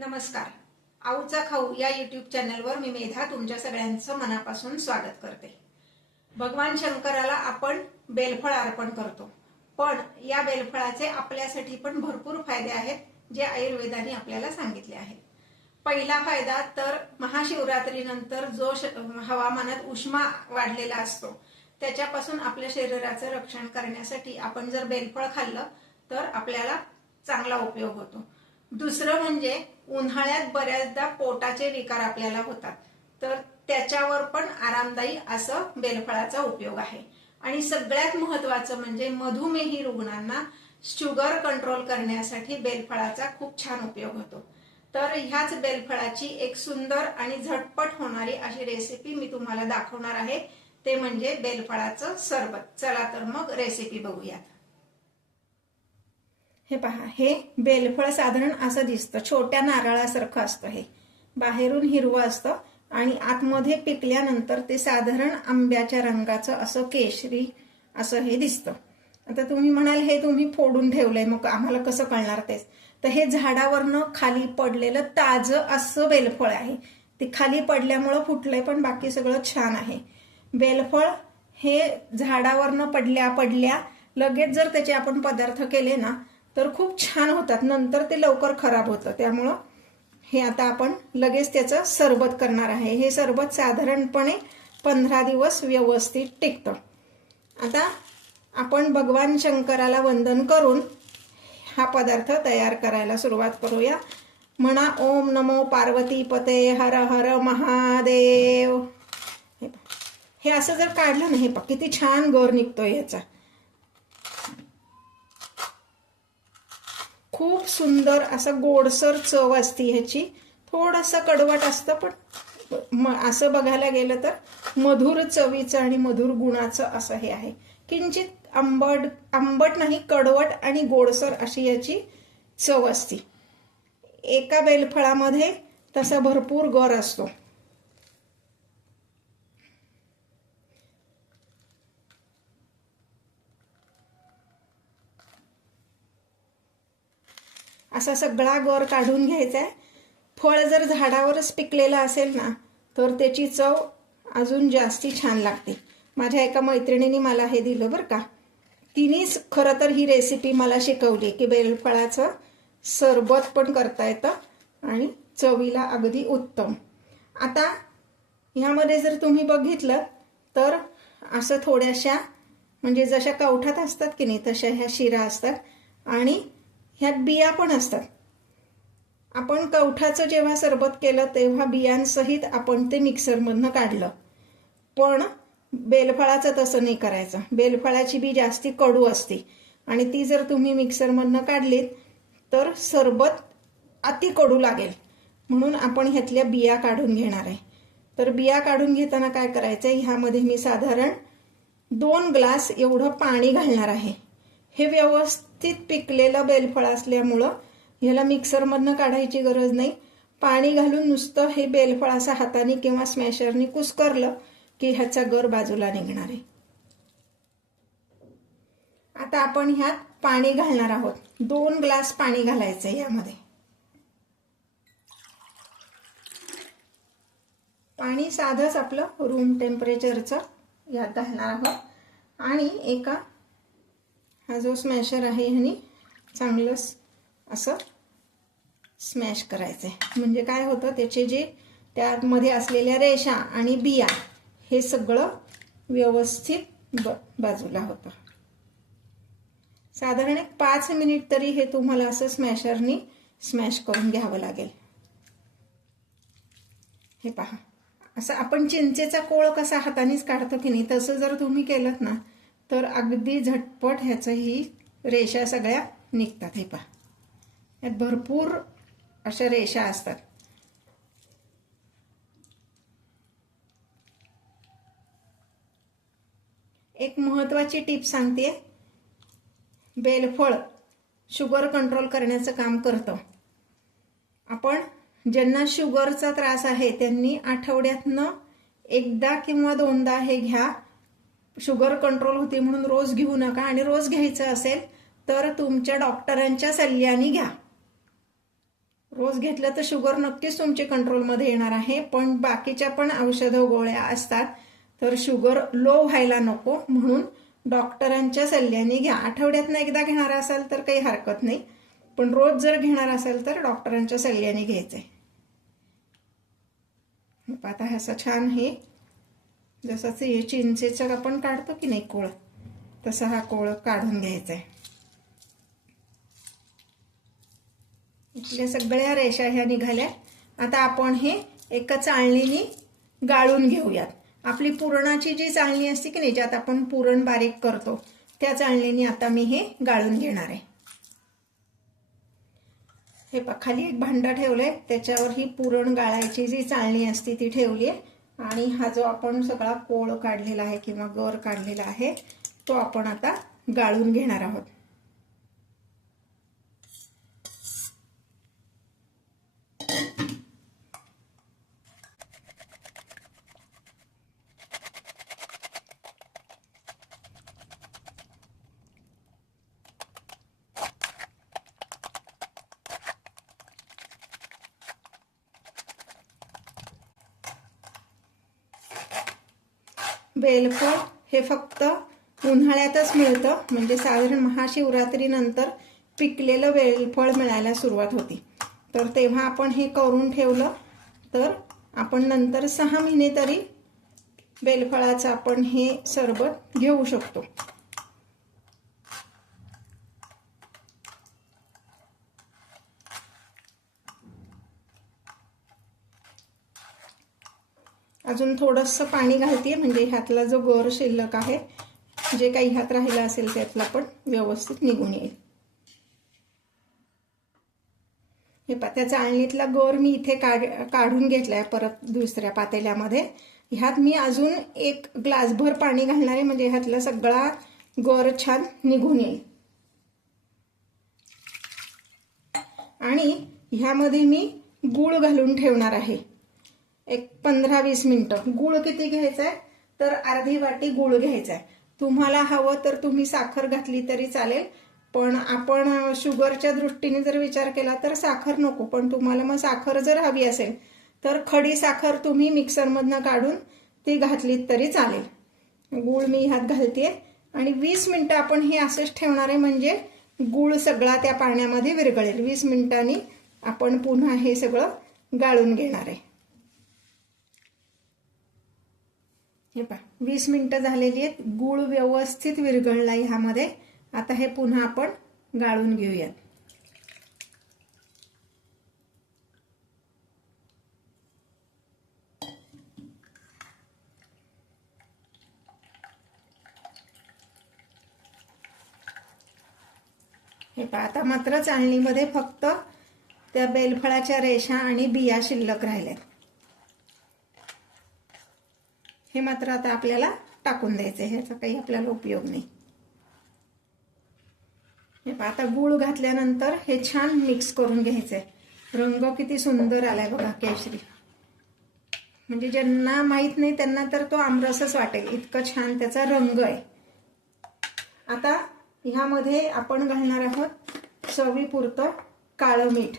नमस्कार. आऊचा खाऊ या यूट्यूब चॅनलवर मी मेधा तुमच्या सगळ्यांचं मनापासून स्वागत करते. भगवान शंकराला आपण बेलफळ अर्पण करतो, पण या बेलफळाचे आपल्यासाठी पण भरपूर फायदे आहेत जे आयुर्वेदाने आपल्याला सांगितले आहेत. पहिला फायदा तर महाशिवरात्रीनंतर जो हवामानात उष्मा वाढलेला असतो त्याच्यापासून आपल्या शरीराचं रक्षण करण्यासाठी आपण जर बेलफळ खाल्लं तर आपल्याला चांगला उपयोग होतो. दुसरं म्हणजे उन्हाळ्यात बऱ्याचदा पोटाचे विकार आपल्याला होतात, तर त्याच्यावर पण आरामदायी असं बेलफळाचा उपयोग आहे. आणि सगळ्यात महत्वाचं म्हणजे मधुमेही रुग्णांना शुगर कंट्रोल करण्यासाठी बेलफळाचा खूप छान उपयोग होतो. तर ह्याच बेलफळाची एक सुंदर आणि झटपट होणारी अशी रेसिपी मी तुम्हाला दाखवणार आहे, ते म्हणजे बेलफळाचं सरबत. चला तर मग रेसिपी बघूयात. हे पहा, हे बेलफळ साधारण असं दिसतं, छोट्या नारळासारखं असतं. हे बाहेरून हिरवं असतं आणि आतमध्ये पिकल्यानंतर ते साधारण आंब्याच्या रंगाचं असं केशरी असं हे दिसतं. आता तुम्ही म्हणाल हे तुम्ही फोडून ठेवलंय, मग आम्हाला कसं कळणार तेच? तर हे झाडावरनं खाली पडलेलं ताजं असं बेलफळ आहे. ते खाली पडल्यामुळं फुटलंय, पण बाकी सगळं छान आहे. बेलफळ हे झाडावरनं पडल्या लगेच जर त्याचे आपण पदार्थ केले ना तर खूप छान होतात. नंतर ते लवकर खराब होतं, त्यामुळं हे आता आपण लगेच त्याचं सरबत करणार आहे. हे सरबत साधारणपणे 15 दिवस व्यवस्थित टिकतं. आता आपण भगवान शंकराला वंदन करून हा पदार्थ तयार करायला सुरुवात करूया. म्हणा ओम नमो पार्वती पते हर हर महादेव. हे असं जर काढलं ना, हे पहा किती छान गर निघतोय याचा. खूप सुंदर असं गोडसर चव असते ह्याची. थोडंसं कडवट असतं, पण असं बघायला गेलं तर मधुर चवीचं आणि मधुर गुणाचं असं हे आहे. किंचित आंबट नाही, कडवट आणि गोडसर अशी याची चव असते. एका बेलफळामध्ये तसा भरपूर गर असतो. असा सगळा गर काढून घ्यायचा आहे. फळ जर झाडावरच पिकलेलं असेल ना तर त्याची चव अजून जास्ती छान लागते. माझ्या एका मैत्रिणीने मला हे दिलं बरं का. तिनेच खरं तर ही रेसिपी मला शिकवली की बेलफळाचं सरबत पण करता येतं आणि चवीला अगदी उत्तम. आता ह्यामध्ये जर तुम्ही बघितलं तर असं थोड्याशा म्हणजे जशा कवठात असतात की नाही तशा ह्या शिरा असतात आणि ह्यात बिया पण असतात. आपण कवठाचं जेव्हा सरबत केलं तेव्हा बियांसहित आपण ते मिक्सरमधनं काढलं, पण बेलफळाचं तसं नाही करायचं. बेलफळाची बी जास्ती कडू असते आणि ती जर तुम्ही मिक्सरमधनं काढलीत तर सरबत अति कडू लागेल. म्हणून आपण ह्यातल्या बिया काढून घेणार आहे. तर बिया काढून घेताना काय करायचं, ह्यामध्ये मी साधारण 2 ग्लास एवढं पाणी घालणार आहे. हे व्यवस्थित पिकलेलं बेलफळ असल्यामुळं ह्याला मिक्सरमधनं काढायची गरज नाही. पाणी घालून नुसतं हे बेलफळ असं हाताने किंवा स्मॅशरने कुस्करलं की ह्याचा गर बाजूला निघणार आहे. आता आपण ह्यात पाणी घालणार आहोत. 2 ग्लास पाणी घालायचं यामध्ये. पाणी साधंच आपलं रूम टेम्परेचरचं यात घालणार आहोत आणि एका हा जो स्मॅशर आहे ह्यानी चांगलं असं स्मॅश करायचं आहे. म्हणजे काय होतं, त्याचे जे त्यामध्ये असलेल्या रेषा आणि बिया हे सगळं व्यवस्थित बाजूला होतं. साधारण 5 मिनिट तरी हे तुम्हाला असं स्मॅशरनी स्मॅश करून घ्यावं लागेल. हे पहा, असं आपण चिंचेचा कोळ कसा हातानेच काढतो की नाही तसं जर तुम्ही केलं ना तर अगदी झटपट ह्याचंही रेषा सगळ्या निघतात. हे पहा, यात भरपूर अशा रेषा असतात. एक महत्वाची टिप सांगते. बेलफळ शुगर कंट्रोल करण्याचं काम करतं. आपण ज्यांना शुगरचा त्रास आहे त्यांनी आठवड्यातनं 1दा किंवा 2दा हे घ्या. शुगर कंट्रोल होते म्हणून रोज घेऊ नका, आणि रोज घ्यायचं असेल तर तुमच्या डॉक्टरांच्या सल्ल्याने घ्या. रोज घेतलं तर शुगर नक्कीच तुमची कंट्रोलमध्ये येणार आहे, पण बाकीच्या पण औषधं गोळ्या असतात, तर शुगर लो व्हायला नको म्हणून डॉक्टरांच्या सल्ल्याने घ्या. आठवड्यातनं एकदा घेणार असाल तर काही हरकत नाही, पण रोज जर घेणार असेल तर डॉक्टरांच्या सल्ल्याने घ्यायचंय. आता असं छान हे जसं चिंचेचं आपण काढतो की नाही कोळ, तसा हा कोळ काढून घ्यायचा आहे. इथल्या सगळ्या रेषा ह्या निघाल्या. आता आपण हे एका चाळणीने गाळून घेऊयात. आपली पुरणाची जी चाळणी असते की नाही, ज्यात आपण पुरण बारीक करतो, त्या चाळणीने आता मी हे गाळून घेणार आहे. हे पहा, खाली एक भांडा ठेवलंय, त्याच्यावर ही पुरण गाळायची जी चाळणी असते ती ठेवली आहे. आणि हा जो आपण सगळा कोळ काढलेला आहे किंवा गर काढलेला आहे तो आपण आता गाळून घेणार आहोत. बेलफळ हे फक्त उन्हाळ्यातच मिळतं, म्हणजे साधारण महाशिवरात्रीनंतर पिकलेलं बेलफळ मिळायला सुरुवात होती. तर तेव्हा आपण हे करून ठेवलं तर आपण नंतर 6 महिने तरी बेलफळाचं आपण हे सरबत घेऊ शकतो. अजून थोडंसं पाणी घालते, म्हणजे ह्यातला जो गर शिल्लक आहे, जे काही ह्यात राहिलं असेल त्यातला पण व्यवस्थित निघून येईल. हे त्या चाळणीतला गर मी इथे काढून घेतलाय परत दुसऱ्या पातेल्यामध्ये. ह्यात मी अजून 1 ग्लासभर पाणी घालणार आहे, म्हणजे ह्यातला सगळा गर छान निघून येईल. आणि ह्यामध्ये मी गूळ घालून ठेवणार आहे एक 15-20 मिनिटं. गूळ किती घ्यायचा आहे तर अर्धी वाटी गूळ घ्यायचा आहे. तुम्हाला हवं तर तुम्ही साखर घातली तरी चालेल, पण आपण शुगरच्या दृष्टीने जर विचार केला तर साखर नको. पण तुम्हाला मग साखर जर हवी असेल तर खडी साखर तुम्ही मिक्सरमधनं काढून ती घातलीत तरी चालेल. गूळ मी ह्यात घालते आणि 20 मिनिटं आपण हे असेच ठेवणार आहे, म्हणजे गूळ सगळा त्या पाण्यामध्ये विरघळेल. 20 मिनिटांनी आपण पुन्हा हे सगळं गाळून घेणार आहे. हे पहा, 20 मिनिटं झालेली आहेत. गूळ व्यवस्थित विरघळला ह्यामध्ये. आता हे पुन्हा आपण गाळून घेऊयात. हे पहा, आता मात्र चाळणीमध्ये फक्त त्या बेलफळाच्या रेषा आणि बिया शिल्लक राहिल्या. हे मात्र आता आपल्याला टाकून द्यायचे, ह्याचा काही आपल्याला उपयोग नाही. हे पहा, आता गूळ घातल्यानंतर हे छान मिक्स करून घ्यायचंय. रंग किती सुंदर आलाय बघा, केशरी. म्हणजे ज्यांना माहित नाही त्यांना तर तो आमरसच वाटेल, इतकं छान त्याचा रंग आहे. आता ह्यामध्ये आपण घालणार आहोत चवीपुरतं काळं मीठ.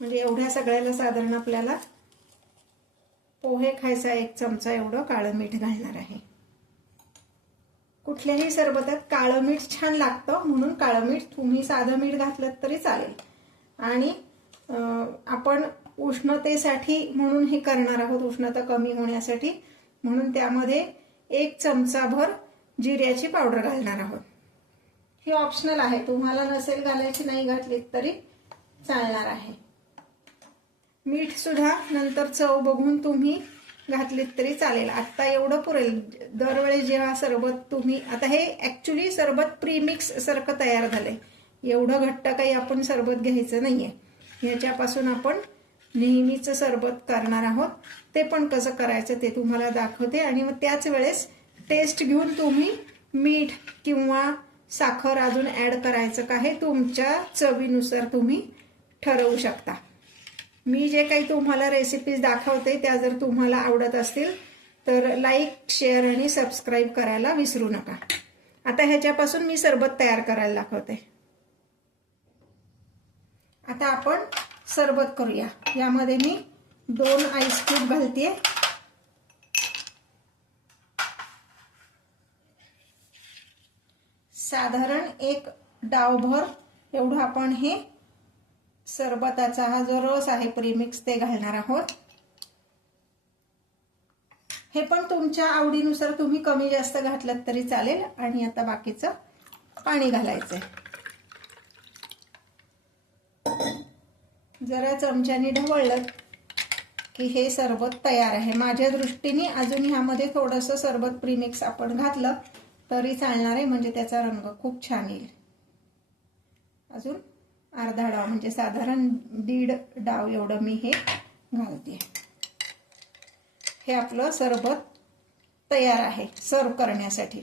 म्हणजे एवढ्या सगळ्याला साधारण आपल्याला पोहे खायचा 1 चमचा एवढं काळं मीठ घालणार आहे. कुठल्याही सरबतात काळं मीठ छान लागतं, म्हणून काळं मीठ. तुम्ही साधं मीठ घातलं तरी चालेल. आणि आपण उष्णतेसाठी म्हणून हे करणार आहोत, उष्णता कमी होण्यासाठी, म्हणून त्यामध्ये 1 चमचाभर जिऱ्याची पावडर घालणार आहोत. ही ऑप्शनल आहे, तुम्हाला नसेल घालायची, नाही घातली तरी चालणार आहे. मीठ सुद्धा नंतर चव बघून तुम्ही घातलीत तरी चालेल. आता एवढं पुरेल. दरवेळी जेव्हा सरबत तुम्ही, आता हे ऍक्च्युली सरबत प्रीमिक्स सारखं तयार झालंय, एवढं घट्ट काही आपण सरबत घ्यायचं नाहीये. ह्याच्यापासून आपण नेहमीच सरबत करणार आहोत. ते पण कसं करायचं ते तुम्हाला दाखवते. आणि मग त्याच वेळेस टेस्ट घेऊन तुम्ही मीठ किंवा साखर अजून ऍड करायचं का हे तुमच्या चवीनुसार तुम्ही ठरवू शकता. मी जे काही तुम्हाला रेसिपीज दाखवते त्या जर तुम्हाला आवडत असतील तर लाईक, शेअर आणि सबस्क्राईब करायला विसरू नका. आता ह्याच्यापासून मी सरबत तयार करायला दाखवते. आता आपण सरबत करूया. यामध्ये मी 2 आईस क्यूब घालते. साधारण 1 डावभर एवढं आपण हे सरबताचा हा जो रस आहे प्रीमिक्स ते घालणार आहोत. हे पण तुमच्या आवडीनुसार तुम्ही कमी जास्त घातलं तरी चालेल. आणि आता बाकीचं पाणी घालायचंय. जरा चमच्याने ढवळलं की हे सरबत तयार आहे. माझ्या दृष्टीने अजून ह्यामध्ये थोडंसं सरबत प्रीमिक्स आपण घातलं तरी चालणार आहे, म्हणजे त्याचा रंग खूप छान येईल. अजून अर्धा डाव म्हणजे साधारण 1.5 डाव एवढं मी हे घालते. हे आपलं सरबत तयार आहे सर्व करण्यासाठी.